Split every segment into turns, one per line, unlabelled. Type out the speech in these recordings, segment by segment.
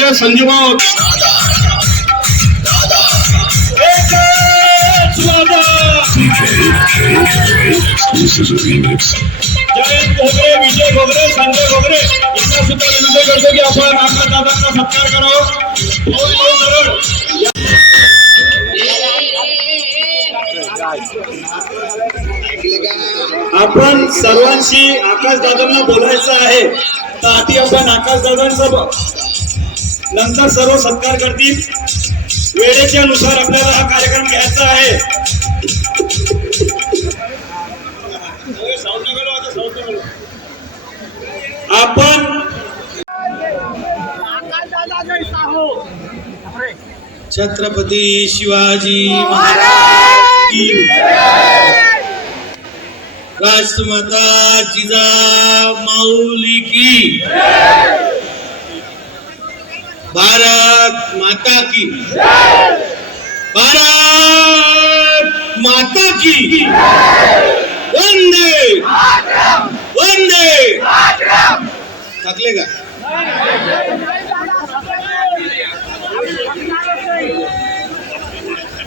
तसेच संजीवभाऊ जयंत घोगरे विजय घोगरे संजय घोगरे यांना सुद्धा विनंती करतो की आपण आपल्या दादांना सत्कार करावा. आपण सर्वांशी आकाश दादांना बोलायचं आहे. तर आधी आपण आकाश दादांचा नंतर सर्व सत्कार करतील. वेळेच्या नुसार आपल्याला हा कार्यक्रम घ्यायचा आहे. आपण छत्रपती शिवाजी महाराज राष्ट्रमाता जिजा माऊली की भारत माता की। भारत माता की। वंदे। वंदे। थकले का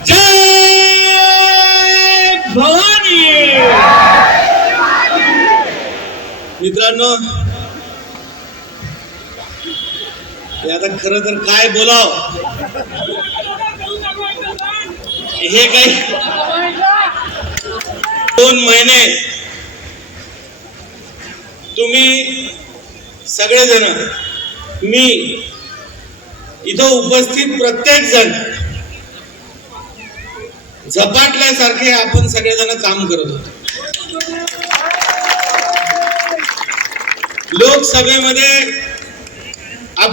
जय भवानी। मित्रांनो आता खरं तर काय बोलाव? हे काही दोन महिने तुम्ही सगळेजण मी इथं उपस्थित प्रत्येक जण झपाटल्यासारखे आपण सगळेजण काम करत होतो. लोकसभेमध्ये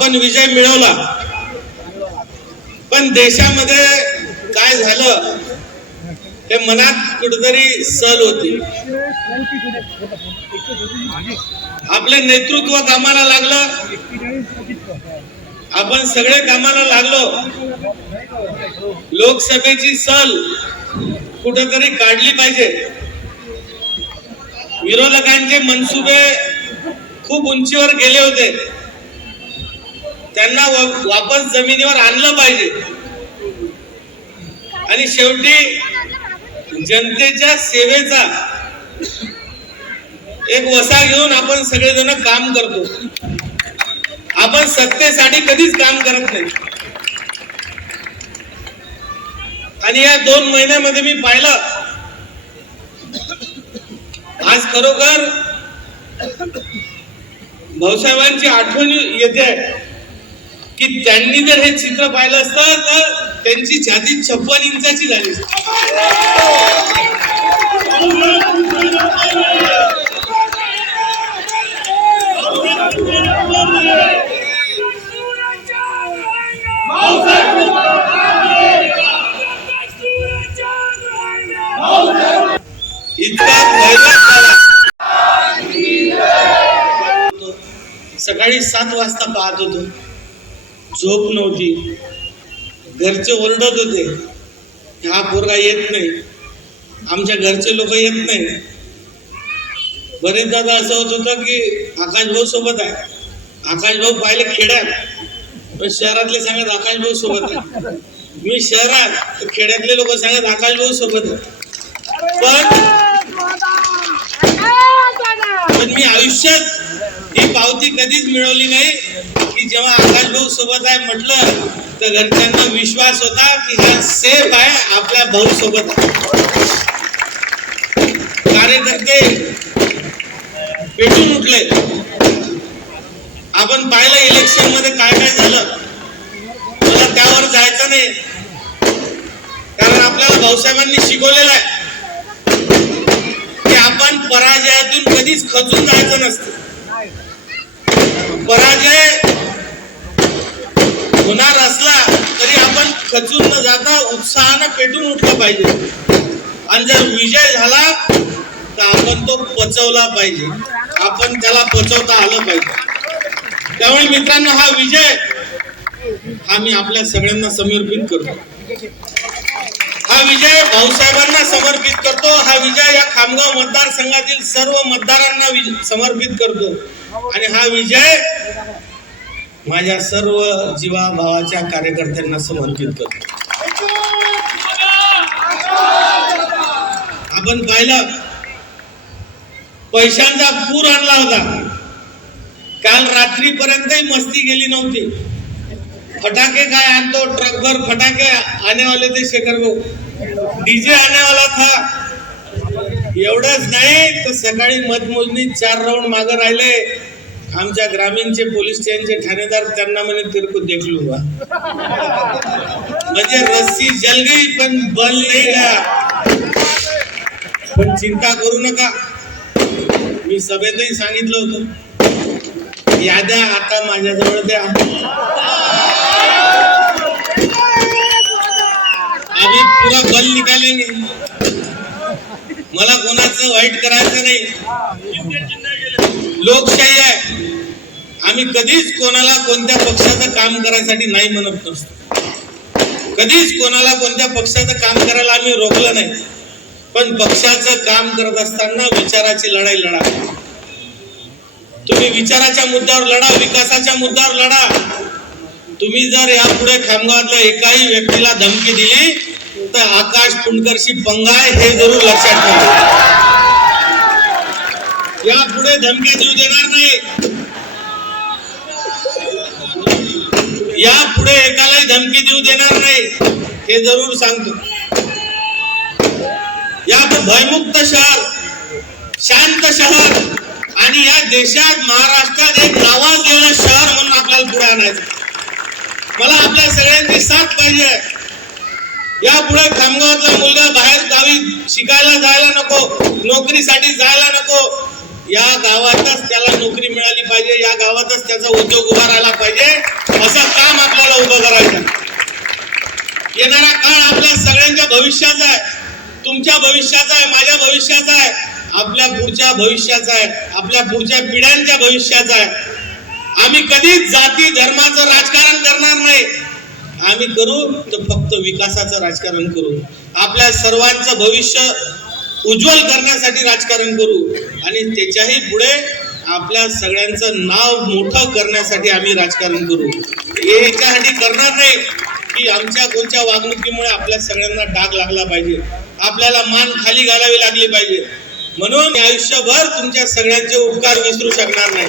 आपण विजय मिळवला. पण देशामध्ये काय झालं हे मनात कुठेतरी सल होती. आपले नेतृत्व कामाला लागलं. आपण सगळे कामाला लागलो. लोकसभेची सल कुठेतरी काढली पाहिजे. विरोधकांचे मनसुबे खूप उंचीवर गेले होते. त्यांना वापस जमिनीवर आणलं पाहिजे. आणि शेवटी जनतेच्या सेवेचा एक वसा घेऊन आपण सगळेजण काम करतो. आपण सत्तेसाठी कधीच काम करत नाही. आणि या दोन महिन्यामध्ये मी पाहिलं. आज खरोखर भाऊसाहेबांची आठवण येते. की त्यांनी जर हे चित्र पाहिलं असतं तर त्यांची छाती छप्पन इंचाची झाली इतका सकाळी सात वाजता पाहत होतो. झोप नव्हती. घरचे ओरडत होते. हा पोरगा येत नाही. आमच्या घरचे लोक येत नाही. बरेचदा असं होत होतं की आकाश भाऊ सोबत आहे. आकाश भाऊ पाहिले खेड्यात. पण शहरातले सांगत आकाश भाऊ सोबत आहे. मी शहरात तर खेड्यातले लोक सांगत आकाश भाऊ सोबत आहे. पण पण मी आयुष्यात ही पावती कधीच मिळवली नाही. की जेव्हा आकाश भाऊ सोबत आहे म्हटलं तर घरच्यांना विश्वास होता की हा सेफ आहे आपल्या भाऊ सोबत आहे. कार्यकर्ते पेटून उठले. आपण पाहिलं इलेक्शनमध्ये काय काय झालं. मला त्यावर जायचं नाही. कारण आपल्याला भाऊसाहेबांनी शिकवलेलं आहे. की आपण पराजयातून कधीच खचून जायचं नसतं. पराजय होणार असला तरी आपण खचून न जाता उत्साहानं पेटून उठलं पाहिजे. आणि जर विजय झाला तर आपण तो पचवला पाहिजे. आपण त्याला पचवता आलं पाहिजे. त्यामुळे मित्रांनो हा विजय हा मी आपल्या सगळ्यांना समर्पित करतो. हा हा विजय भाऊसाहेबांना समर्पित करतो. हा विजय या खामगाव मतदारसंघातील सर्व मतदारांना विज- समर्पित करतो. आणि हा विजय माझ्या सर्व जीवा भावाच्या कार्यकर्त्यांना समर्पित करतो. आपण पाहिलं पैशांचा पूर आणला होता. काल रात्रीपर्यंतही मस्ती गेली नव्हती. फटाके काय आणतो? ट्रकभर फटाके आणेवाले ते शेखर भाऊ. डीजे आणेवाला था. एवढंच नाही तर सकाळी मतमोजणी चार राऊंड मागे राहिले. आमच्या ग्रामीणचे पोलीस स्टेशनचे ठाणेदार त्यांना म्हणे तिरकू देखलो बा. म्हणजे रस्सी जल गई पण बल नाही गया पण चिंता करू नका. मी सभेतही सांगितलं होतं. याद्या आता माझ्याजवळ द्या. आम्ही पुरा बल निकालेंगे मला कोणाचं वाईट करायचं नाही. लोकशाही आहे. आम्ही कधीच कोणाला कोणत्या पक्षाचं काम करायसाठी नाही म्हणत नसतो. कधीच कोणाला कोणत्या पक्षाचं काम करायला आम्ही रोखलं नाही. पण पक्षाचं काम करत असताना विचाराची लढाई लढा. तुम्ही विचाराच्या मुद्द्यावर लढा विकासाच्या मुद्द्यावर लढा. तुम्ही जर यापुढे खामगावातल्या एकाही व्यक्तीला धमकी दिली तर आकाश पुणकरशी पंगाय हे जरूर लक्षात ठेवा. यापुढे धमक्या देऊ देणार नाही. या पुढे एकालाही धमकी देऊ देणार नाही हे जरूर सांगतो. या भयमुक्त शहर शांत शहर आणि या देशात महाराष्ट्रात एक नावाजलेलं शहर म्हणून आपल्याला पुढे आणायचं. मला आपल्या सगळ्यांची साथ पाहिजे. या पुढे खामगावातला मुलगा बाहेर गावी शिकायला जायला नको नोकरीसाठी जायला नको. या गावातच त्याला नोकरी मिळाली पाहिजे या गावातच त्याचा उद्योग उभा राहिला पाहिजे. असं काम आपल्याला उभं करायचं येणारा काळ आपल्या सगळ्यांच्या भविष्याचा आहे. तुमच्या भविष्याचा आहे माझ्या भविष्याचा आहे आपल्या पुढच्या भविष्याचा आहे आपल्या पुढच्या पिढ्यांच्या भविष्याचा आहे. आम्ही कधीच जाती धर्माचं राजकारण करणार नाही. आम्ही करू तर फक्त विकासाचं राजकारण करू. आपल्या सर्वांचं भविष्य उज्ज्वल करण्यासाठी राजकारण करू. आणि त्याच्याही पुढे आपल्या सगळ्यांचं नाव मोठं करण्यासाठी आम्ही राजकारण करू. हे याच्यासाठी करणार नाही की आमच्या कोणत्या वागणुकीमुळे आपल्या सगळ्यांना डाग लागला पाहिजे. आपल्याला मान खाली घालावी लागली पाहिजे. म्हणून आयुष्यभर तुमच्या सगळ्यांचे उपकार विसरू शकणार नाही.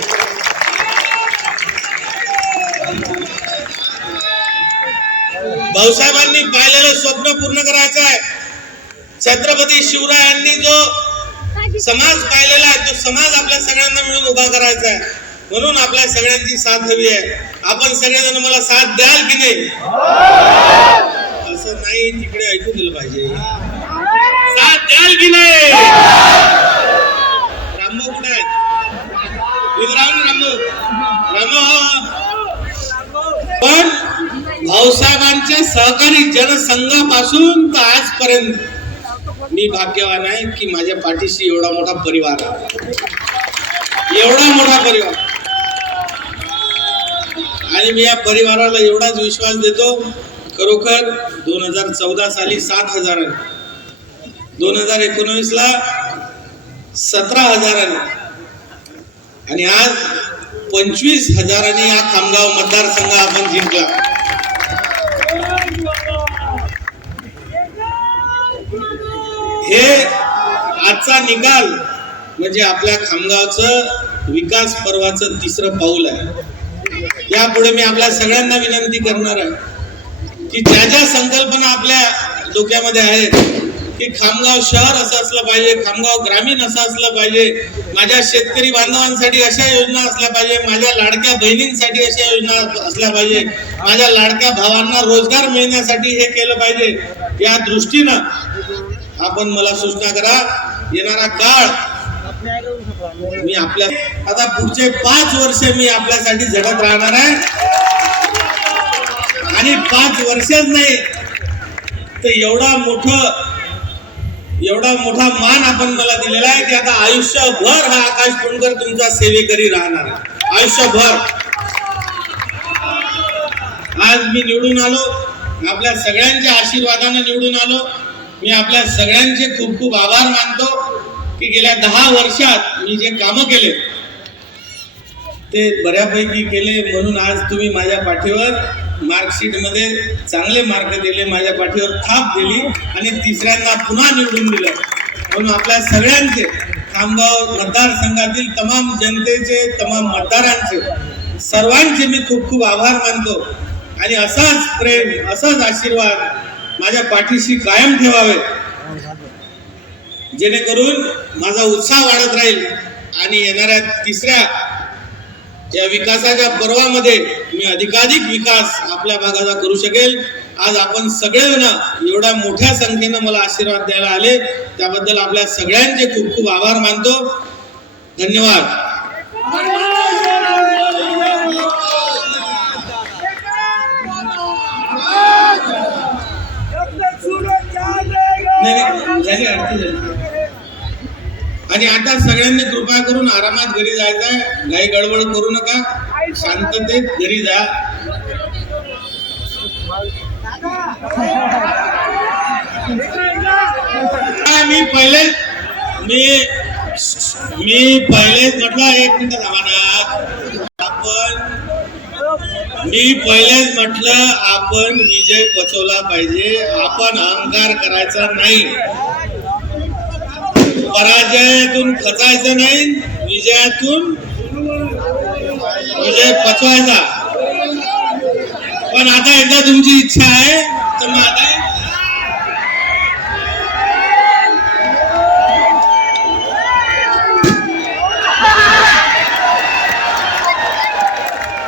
भाऊसाहेबांनी पाहिलेलं स्वप्न पूर्ण करायचं आहे. छत्रपती शिवरायांनी जो समाज पाहिलेला आहे तो समाज आपल्या सगळ्यांना मिळून उभा करायचा आहे. म्हणून आपल्या सगळ्यांची साथ हवी आहे. आपण सगळेजण मला साथ द्याल की नाही? असं नाही तिकडे ऐकू दिलं पाहिजे. साथ द्याल की नाही? रामभाऊ कुठे आहेत? राम रामभाऊ. रामभाऊ पण भाऊसाहेबांच्या सहकारी जनसंघापासून तर आजपर्यंत मी भाग्यवान आहे की माझ्या पाठीशी एवढा मोठा परिवार आहे. एवढा मोठा परिवार. आणि मी या परिवाराला एवढाच विश्वास देतो खरोखर दोन हजार चौदा साली सात हजाराने दोन हजार एकोणवीस ला सतरा हजाराने आणि आज पंचवीस हजारांनी हा खामगाव मतदारसंघ आपण जिंकला. हे आजचा निकाल म्हणजे आपल्या खामगावचं विकास पर्वाचं तिसरं पाऊल आहे. यापुढे मी आपल्या सगळ्यांना विनंती करणार आहे की ज्या ज्या संकल्पना आपल्या डोक्यामध्ये आहेत की खामगाव शहर असं असलं पाहिजे खामगाव ग्रामीण असं असलं पाहिजे माझ्या शेतकरी बांधवांसाठी अशा योजना असल्या पाहिजे माझ्या लाडक्या बहिणींसाठी अशा योजना असल्या पाहिजे माझ्या लाडक्या भावांना रोजगार मिळण्यासाठी हे केलं पाहिजे या दृष्टीनं आपण मला सूचना करा येणारा काळ मी आपल्या आता पुढचे पाच वर्ष मी आपल्यासाठी झटत राहणार आहे. आणि पाच वर्षच नाही तर एवढा मोठ एवढा मोठा मान आपण मला दिलेला आहे की आता आयुष्यभर हा आकाश पुणकर तुमचा सेवेकरी राहणार आहे. आयुष्यभर. आज मी निवडून आलो आपल्या सगळ्यांच्या आशीर्वादाने निवडून आलो. मी आपल्या सगळ्यांचे खूप खूप आभार मानतो की गेल्या दहा वर्षात मी जे कामं केले ते बऱ्यापैकी केले म्हणून आज तुम्ही माझ्या पाठीवर मार्कशीटमध्ये चांगले मार्क दिले माझ्या पाठीवर थाप दिली आणि तिसऱ्यांदा पुन्हा निवडून दिलं. म्हणून आपल्या सगळ्यांचे खामगाव मतदारसंघातील तमाम जनतेचे तमाम मतदारांचे सर्वांचे मी खूप खूप आभार मानतो. आणि असाच प्रेम असाच आशीर्वाद माझ्या पाठीशी कायम ठेवावे. जेणेकरून माझा उत्साह वाढत राहील आणि येणाऱ्या तिसऱ्या या विकासाच्या पर्वामध्ये मी अधिकाधिक विकास आपल्या भागाचा करू शकेल. आज आपण सगळेजण एवढ्या मोठ्या संख्येनं मला आशीर्वाद द्यायला आले. त्याबद्दल आपल्या सगळ्यांचे खूप खूप आभार मानतो. धन्यवाद. नाही, झाली अडचण झाली. आणि आता सगळ्यांनी कृपा करून आरामात घरी जायचंय. घाई गडबड करू नका. शांततेत घरी जा. मी पहिले मी मी पहिलेच म्हटलं एक मिनिट थांबा ना. आपण मी पहिलेच म्हटलं आपण विजय पचवला पाहिजे आपण अहंकार करायचा नाही. पराजयातून खचायचं नाही विजयातून विजय पचवायचा. पण आता एकदा तुमची इच्छा आहे तर मग आता